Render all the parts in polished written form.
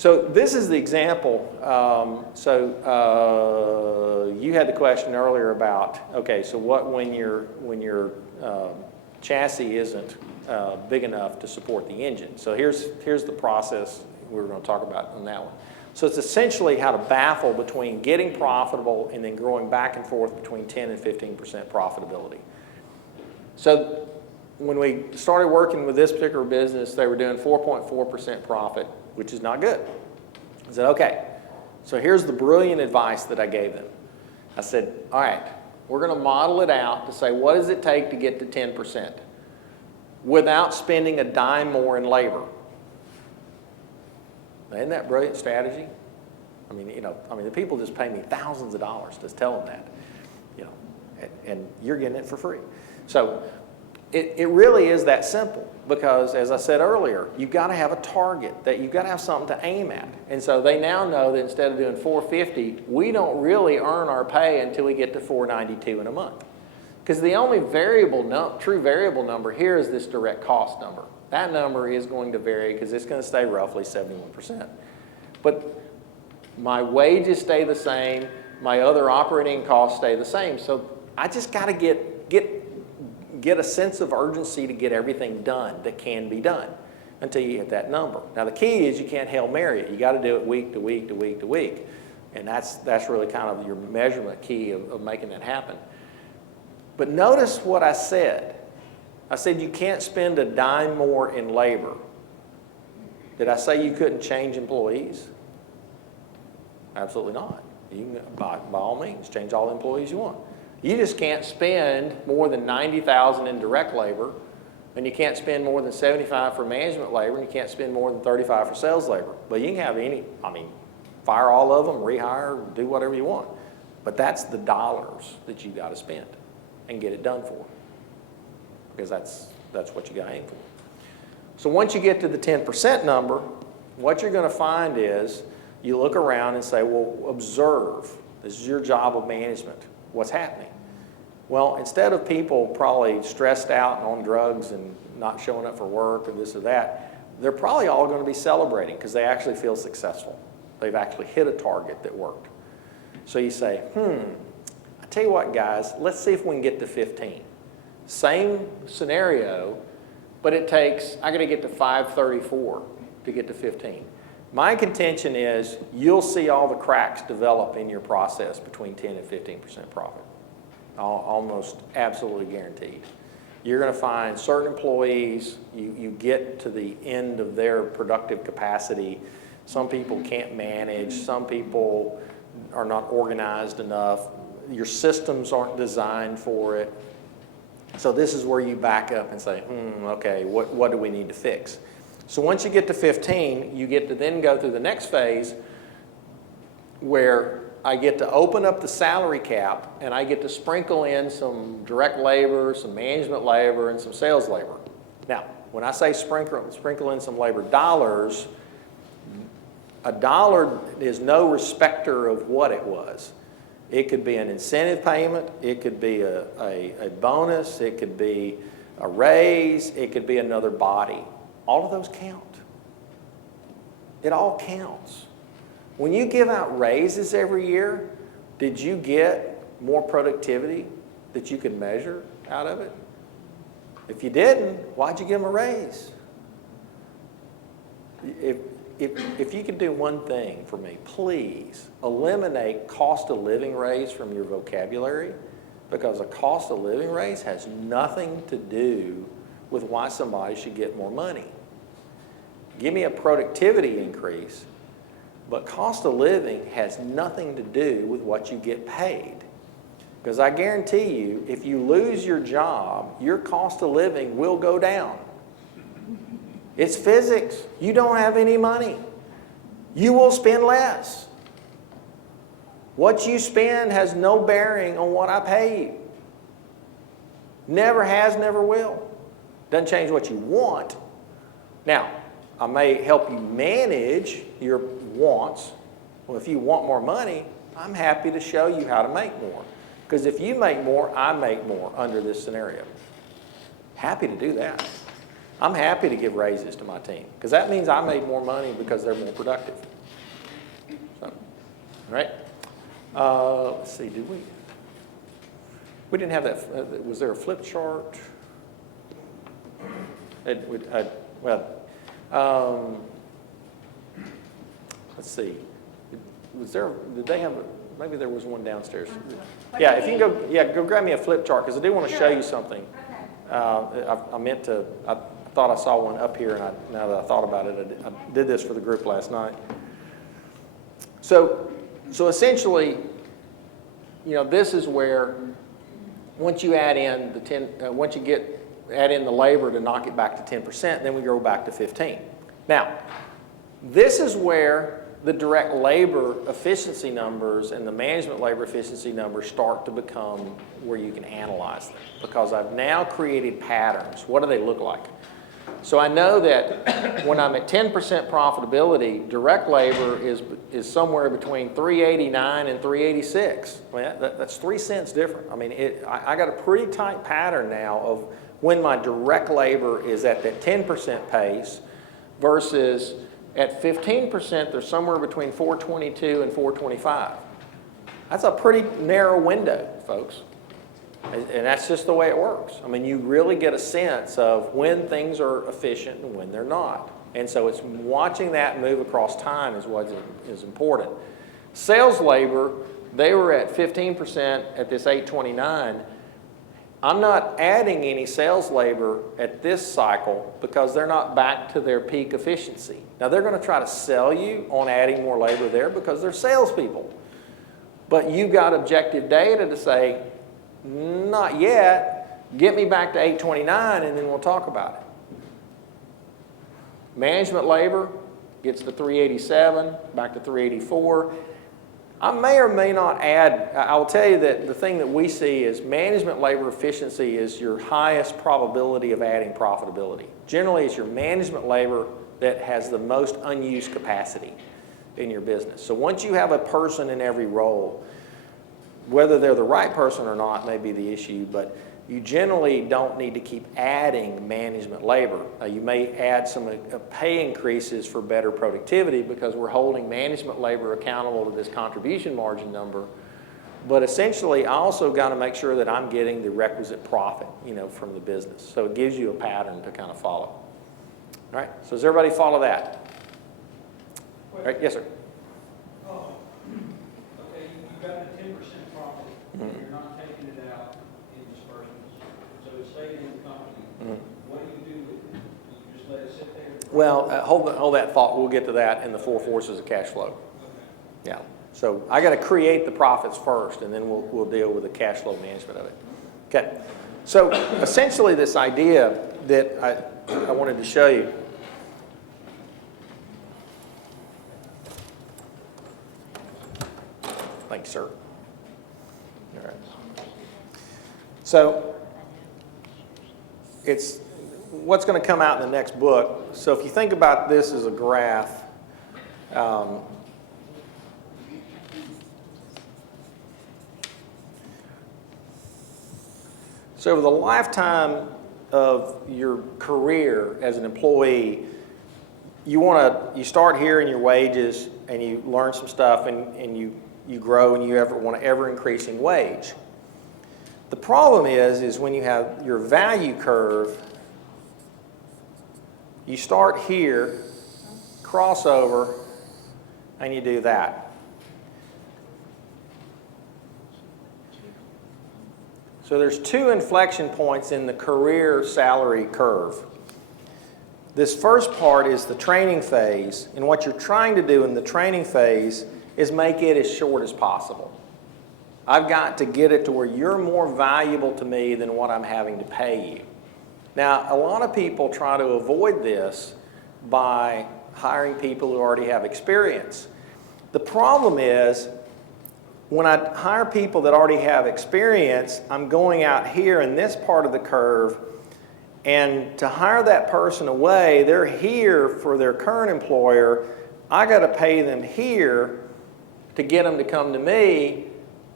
So this is the example. You had the question earlier about, okay, so what when your chassis isn't big enough to support the engine? So here's the process we were going to talk about on that one. So it's essentially how to baffle between getting profitable and then growing back and forth between 10 and 15% profitability. So when we started working with this particular business, they were doing 4.4% profit, which is not good. I said, okay, so here's the brilliant advice that I gave them. I said, all right, we're going to model it out to say, what does it take to get to 10% without spending a dime more in labor? Isn't that brilliant strategy? I mean, the people just pay me thousands of dollars to tell them that, and you're getting it for free. So it really is that simple, because as I said earlier, you've got to have a target, that you've got to have something to aim at. And so they now know that instead of doing $450, we don't really earn our pay until we get to $492 in a month. Because the only true variable number here is this direct cost number. That number is going to vary because it's going to stay roughly 71%. But my wages stay the same, my other operating costs stay the same. So I just got to get a sense of urgency to get everything done that can be done until you hit that number. Now the key is you can't Hail Mary it. You got to do it week to week to week to week. And that's really kind of your measurement key of making that happen. But notice what I said. I said you can't spend a dime more in labor. Did I say you couldn't change employees? Absolutely not. You can, by all means, change all the employees you want. You just can't spend more than $90,000 in direct labor, and you can't spend more than $75,000 for management labor, and you can't spend more than $35,000 for sales labor. But you can have fire all of them, rehire, do whatever you want. But that's the dollars that you got to spend and get it done for, because that's what you got to aim for. So once you get to the 10% number, what you're going to find is you look around and say, well, observe. This is your job of management. What's happening? Well, instead of people probably stressed out and on drugs and not showing up for work or this or that, they're probably all going to be celebrating because they actually feel successful. They've actually hit a target that worked. So you say, I tell you what, guys, let's see if we can get to 15. Same scenario, but it takes, I got to get to 534 to get to 15. My contention is you'll see all the cracks develop in your process between 10 and 15% profit. Almost absolutely guaranteed. You're going to find certain employees, you get to the end of their productive capacity. Some people can't manage. Some people are not organized enough. Your systems aren't designed for it. So this is where you back up and say, okay, what do we need to fix? So once you get to 15, you get to then go through the next phase where I get to open up the salary cap and I get to sprinkle in some direct labor, some management labor, and some sales labor. Now, when I say sprinkle in some labor dollars, a dollar is no respecter of what it was. It could be an incentive payment, it could be a bonus, it could be a raise, it could be another body. All of those count. It all counts. When you give out raises every year, did you get more productivity that you could measure out of it? If you didn't, why'd you give them a raise? If you could do one thing for me, please eliminate cost of living raise from your vocabulary, because a cost of living raise has nothing to do with why somebody should get more money. Give me a productivity increase, but cost of living has nothing to do with what you get paid. Because I guarantee you, if you lose your job, your cost of living will go down. It's physics. You don't have any money. You will spend less. What you spend has no bearing on what I pay you. Never has, never will. Doesn't change what you want. Now, I may help you manage your wants. Well, if you want more money, I'm happy to show you how to make more. Because if you make more, I make more under this scenario. Happy to do that. I'm happy to give raises to my team because that means I made more money because they're more productive. So, all right. Let's see, did we didn't have that, was there a flip chart? Let's see, did they have, maybe there was one downstairs. Yeah, if you can go grab me a flip chart because I do want to show you something. I thought I saw one up here, and now that I thought about it, I did this for the group last night. So essentially, this is where once you add in add in the labor to knock it back to 10%, then we go back to 15. Now, this is where the direct labor efficiency numbers and the management labor efficiency numbers start to become where you can analyze them, because I've now created patterns. What do they look like? So I know that when I'm at 10% profitability, direct labor is somewhere between 389 and 386. I mean, that's 3 cents different. I mean, I got a pretty tight pattern now of when my direct labor is at that 10% pace versus at 15%, they're somewhere between 422 and 425. That's a pretty narrow window, folks. And that's just the way it works. I mean, you really get a sense of when things are efficient and when they're not. And so it's watching that move across time is what is important. Sales labor, they were at 15% at this 829. I'm not adding any sales labor at this cycle because they're not back to their peak efficiency. Now, they're going to try to sell you on adding more labor there because they're salespeople. But you've got objective data to say, not yet, get me back to 829 and then we'll talk about it. Management labor gets to 387, back to 384. I may or may not add, I will tell you that the thing that we see is management labor efficiency is your highest probability of adding profitability. Generally, it's your management labor that has the most unused capacity in your business. So once you have a person in every role, whether they're the right person or not may be the issue, but you generally don't need to keep adding management labor. You may add some pay increases for better productivity because we're holding management labor accountable to this contribution margin number. But essentially, I also got to make sure that I'm getting the requisite profit, from the business. So it gives you a pattern to kind of follow. All right, so does everybody follow that? All right, yes, sir. Oh, okay, you've got the 10% profit. Mm-hmm. You're not taking it out in disbursements. So it's staying in the company. Mm-hmm. What do you do with it? You just let it sit there? Well, hold that thought. We'll get to that in the 4 forces of cash flow. Okay. Yeah. So I got to create the profits first, and then we'll deal with the cash flow management of it. Okay. So essentially, this idea that I wanted to show you. Thanks, sir. All right. So it's what's going to come out in the next book. So if you think about this as a graph, so over the lifetime of your career as an employee, you start here in your wages and you learn some stuff and you grow and you want an ever increasing wage. The problem is when you have your value curve, you start here, cross over, and you do that. So there's 2 inflection points in the career salary curve. This first part is the training phase, and what you're trying to do in the training phase is make it as short as possible. I've got to get it to where you're more valuable to me than what I'm having to pay you. Now, a lot of people try to avoid this by hiring people who already have experience. The problem is, when I hire people that already have experience, I'm going out here in this part of the curve, and to hire that person away, they're here for their current employer. I got to pay them here to get them to come to me,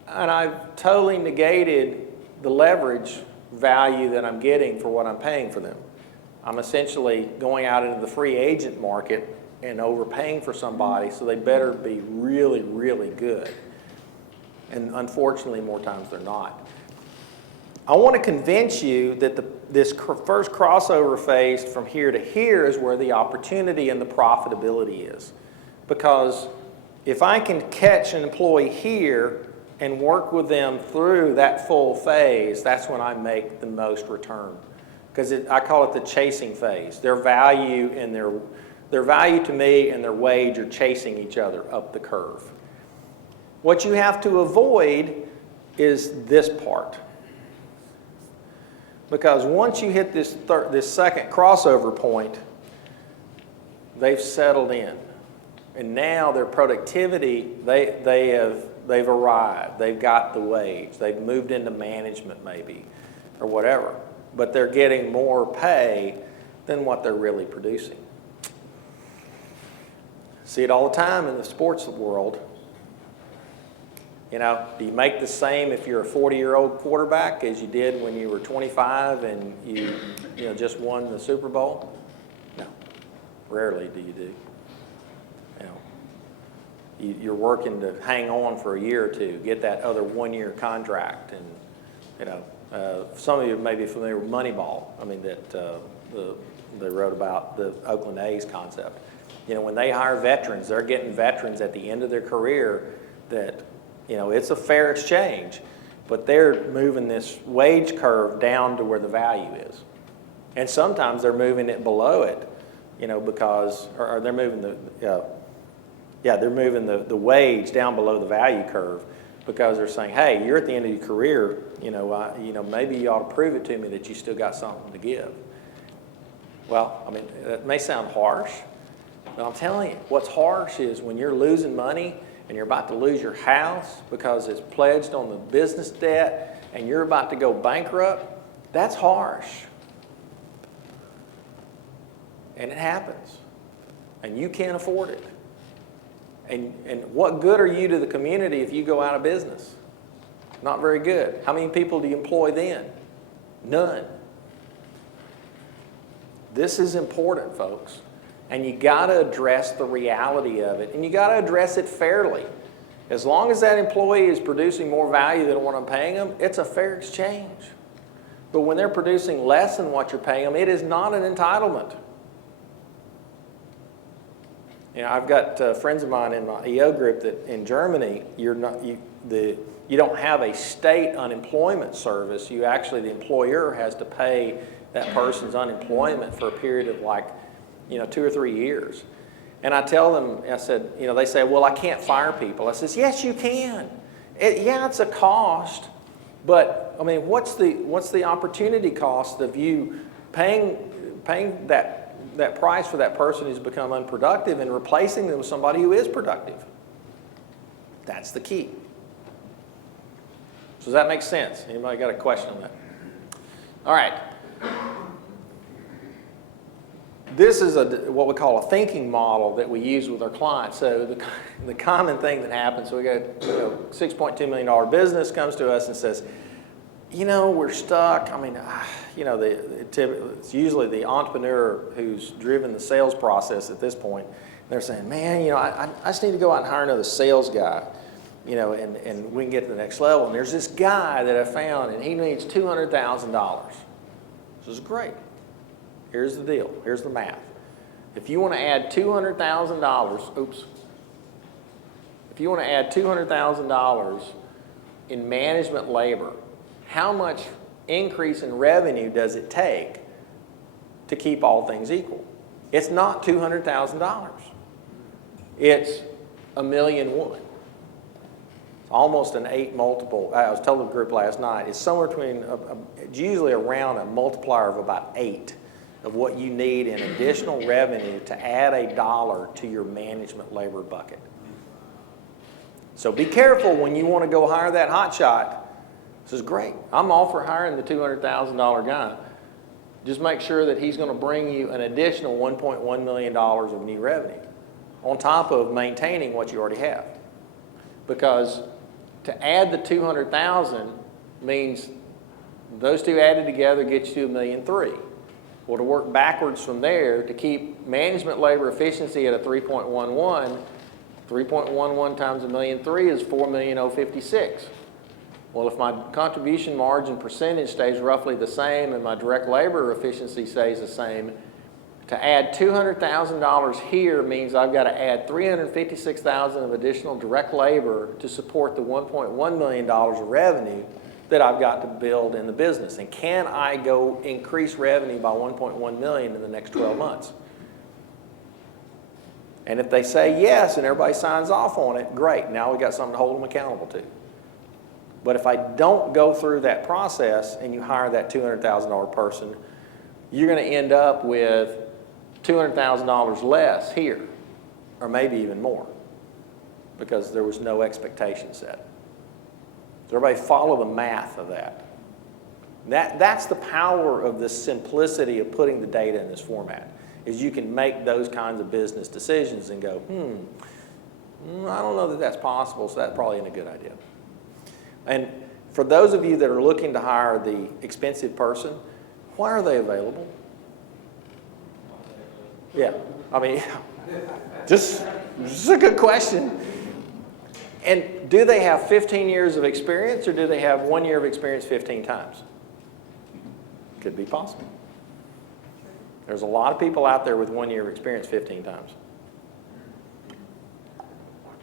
and I've totally negated the leverage value that I'm getting for what I'm paying for them. I'm essentially going out into the free agent market and overpaying for somebody, so they better be really, really good. And unfortunately, more times they're not. I want to convince you that this first crossover phase from here to here is where the opportunity and the profitability is. Because if I can catch an employee here and work with them through that full phase, that's when I make the most return. Because I call it the chasing phase. Their value and their value to me and their wage are chasing each other up the curve. What you have to avoid is this part. Because once you hit this second crossover point, they've settled in. And now their productivity, they've arrived. They've got the wage. They've moved into management maybe, or whatever. But they're getting more pay than what they're really producing. See it all the time in the sports world. You know, do you make the same if you're a 40-year-old quarterback as you did when you were 25 and you just won the Super Bowl? No. Rarely do you do. You're working to hang on for a year or two, get that other one-year contract, and some of you may be familiar with Moneyball. I mean they wrote about the Oakland A's concept. You know, when they hire veterans, they're getting veterans at the end of their career that, it's a fair exchange, but they're moving this wage curve down to where the value is, and sometimes they're moving it below it, because or they're moving they're moving the wage down below the value curve because they're saying, hey, you're at the end of your career, maybe you ought to prove it to me that you still got something to give. Well, I mean, that may sound harsh, but I'm telling you, what's harsh is when you're losing money and you're about to lose your house because it's pledged on the business debt and you're about to go bankrupt, that's harsh. And it happens. And you can't afford it. And what good are you to the community if you go out of business? Not very good. How many people do you employ then? None. This is important, folks. And you got to address the reality of it. And you got to address it fairly. As long as that employee is producing more value than what I'm paying them, it's a fair exchange. But when they're producing less than what you're paying them, it is not an entitlement. I've got friends of mine in my EO group that in Germany, you don't have a state unemployment service. You actually, the employer has to pay that person's unemployment for a period of 2 or 3 years. And I tell them, I said, they say, well, I can't fire people. I says, yes, you can. It's a cost, but I mean, what's the opportunity cost of you paying that price for that person who's become unproductive and replacing them with somebody who is productive? That's the key. So does that make sense? Anybody got a question on that? All right. This is what we call a thinking model that we use with our clients. So the common thing that happens, so we got a $6.2 million business comes to us and says, we're stuck. I mean, it's usually the entrepreneur who's driven the sales process at this point. They're saying, man, I just need to go out and hire another sales guy, and we can get to the next level. And there's this guy that I found, and he needs $200,000. This is great. Here's the deal. Here's the math. If you want to add $200,000, if you want to add $200,000 in management labor, how much increase in revenue does it take to keep all things equal? It's not $200,000. It's $1.1 million. It's almost an 8 multiple. I was telling the group last night, it's somewhere between, it's usually around a multiplier of about 8 of what you need in additional revenue to add $1 to your management labor bucket. So be careful when you want to go hire that hot shot. This is great. I'm all for hiring the $200,000 guy. Just make sure that he's going to bring you an additional $1.1 million of new revenue on top of maintaining what you already have. Because to add the $200,000 means those two added together get you to $1.3 million. Well, to work backwards from there, to keep management labor efficiency at a 3.11, 3.11 times 1,000,003 is 4,056,000. Well, if my contribution margin percentage stays roughly the same and my direct labor efficiency stays the same, to add $200,000 here means I've got to add $356,000 of additional direct labor to support the $1.1 million of revenue that I've got to build in the business. And can I go increase revenue by 1.1 million in the next 12 months? And if they say yes and everybody signs off on it, great. Now we've got something to hold them accountable to. But if I don't go through that process and you hire that $200,000 person, you're going to end up with $200,000 less here, or maybe even more, because there was no expectation set. So everybody follow the math of that. That's the power of the simplicity of putting the data in this format, is you can make those kinds of business decisions and go, I don't know that that's possible, so that probably isn't a good idea. And for those of you that are looking to hire the expensive person, why are they available? Yeah, I mean, just a good question. And do they have 15 years of experience, or do they have 1 year of experience 15 times? Could be possible. There's a lot of people out there with 1 year of experience 15 times.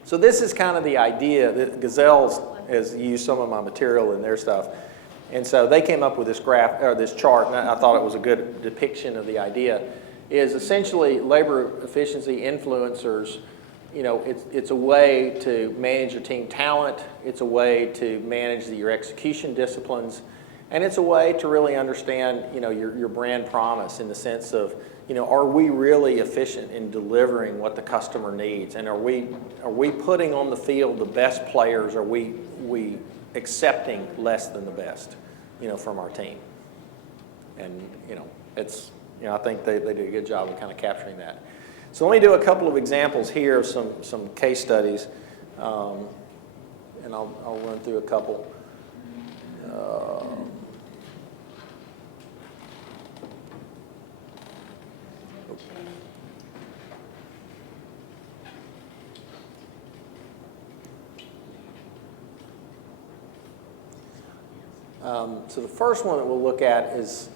So this is kind of the idea that Gazelle has used some of my material in their stuff. And so they came up with this graph, or this chart, and I thought it was a good depiction of the idea, is essentially labor efficiency influencers. You know, it's a way to manage your team talent, it's a way to manage your execution disciplines, and it's a way to really understand, you know, your brand promise in the sense of, you know, are we really efficient in delivering what the customer needs, and are we putting on the field the best players, are we accepting less than the best, you know, from our team? And, you know, it's, you know, I think they do a good job of kind of capturing that. So let me do a couple of examples here of some case studies, and I'll run through a couple. So the first one that we'll look at is,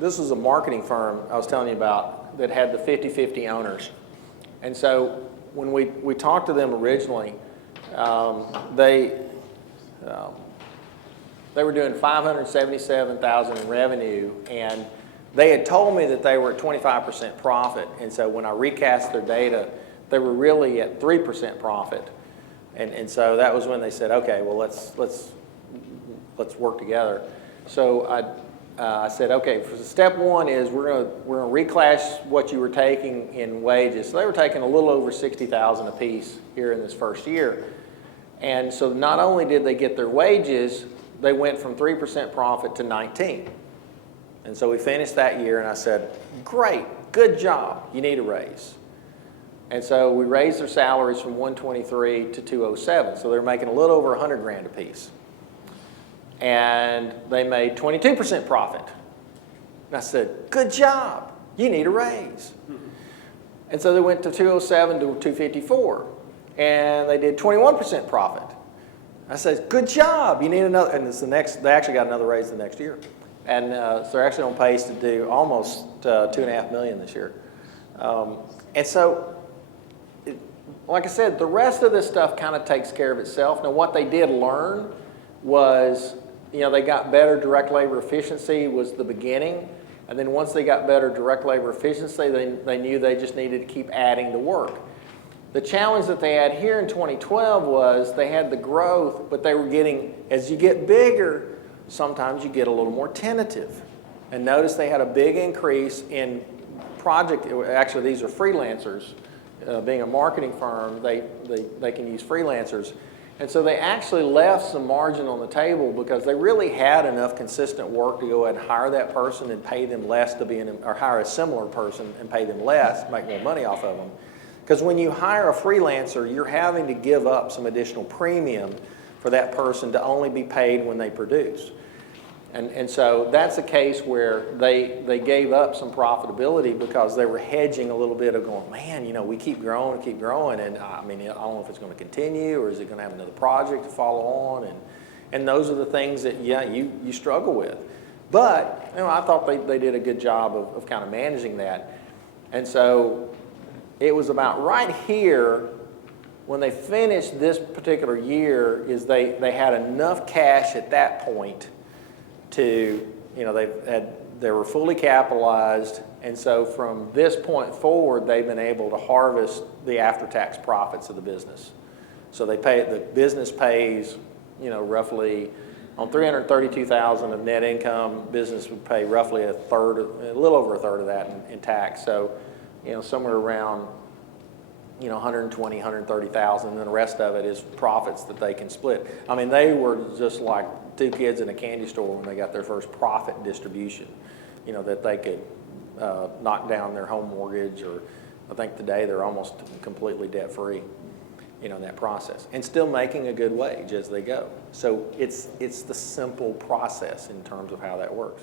this was a marketing firm I was telling you about that had the 50-50 owners. And so when we talked to them originally, they were doing $577,000 in revenue, and they had told me that they were at 25% profit. And so when I recast their data, they were really at 3% profit. And so that was when they said, okay, well, let's work together. So I said, okay, for step one is we're gonna reclass what you were taking in wages. So they were taking a little over $60,000 a piece here in this first year. And so not only did they get their wages, they went from 3% profit to 19%. And so we finished that year, and I said, great, good job, you need a raise. And so we raised their salaries from $123 to $207. So they're making a little over $100,000 a piece. And they made 22% profit. And I said, good job, you need a raise. And so they went to 207 to 254, and they did 21% profit. I said, good job, you need another, and it's they actually got another raise the next year. And so they're actually on pace to do almost $2.5 million this year. And so, like I said, the rest of this stuff kind of takes care of itself. Now, what they did learn was, you know, they got better direct labor efficiency was the beginning. And then once they got better direct labor efficiency, they knew they just needed to keep adding the work. The challenge that they had here in 2012 was they had the growth, but they were getting, as you get bigger, sometimes you get a little more tentative. And notice they had a big increase in project, actually these are freelancers. Being a marketing firm, they can use freelancers. And so they actually left some margin on the table because they really had enough consistent work to go ahead and hire that person and pay them less to be or hire a similar person and pay them less, make more money off of them. Because when you hire a freelancer, you're having to give up some additional premium for that person to only be paid when they produce. And so that's a case where they gave up some profitability because they were hedging a little bit of going, man, you know, we keep growing, and I mean, I don't know if it's going to continue or is it going to have another project to follow on, and those are the things that, yeah, you struggle with. But, you know, I thought they did a good job of kind of managing that. And so it was about right here when they finished this particular year is they had enough cash at that point to, you know, they were fully capitalized, and so from this point forward, they've been able to harvest the after-tax profits of the business. So the business pays, you know, roughly on $332,000 of net income, business would pay roughly a little over a third of that in tax. So, you know, somewhere around, you know, $120,000, $130,000, and then the rest of it is profits that they can split. I mean, they were just like two kids in a candy store when they got their first profit distribution, you know, that they could knock down their home mortgage, or I think today they're almost completely debt-free, you know, in that process, and still making a good wage as they go. So it's the simple process in terms of how that works.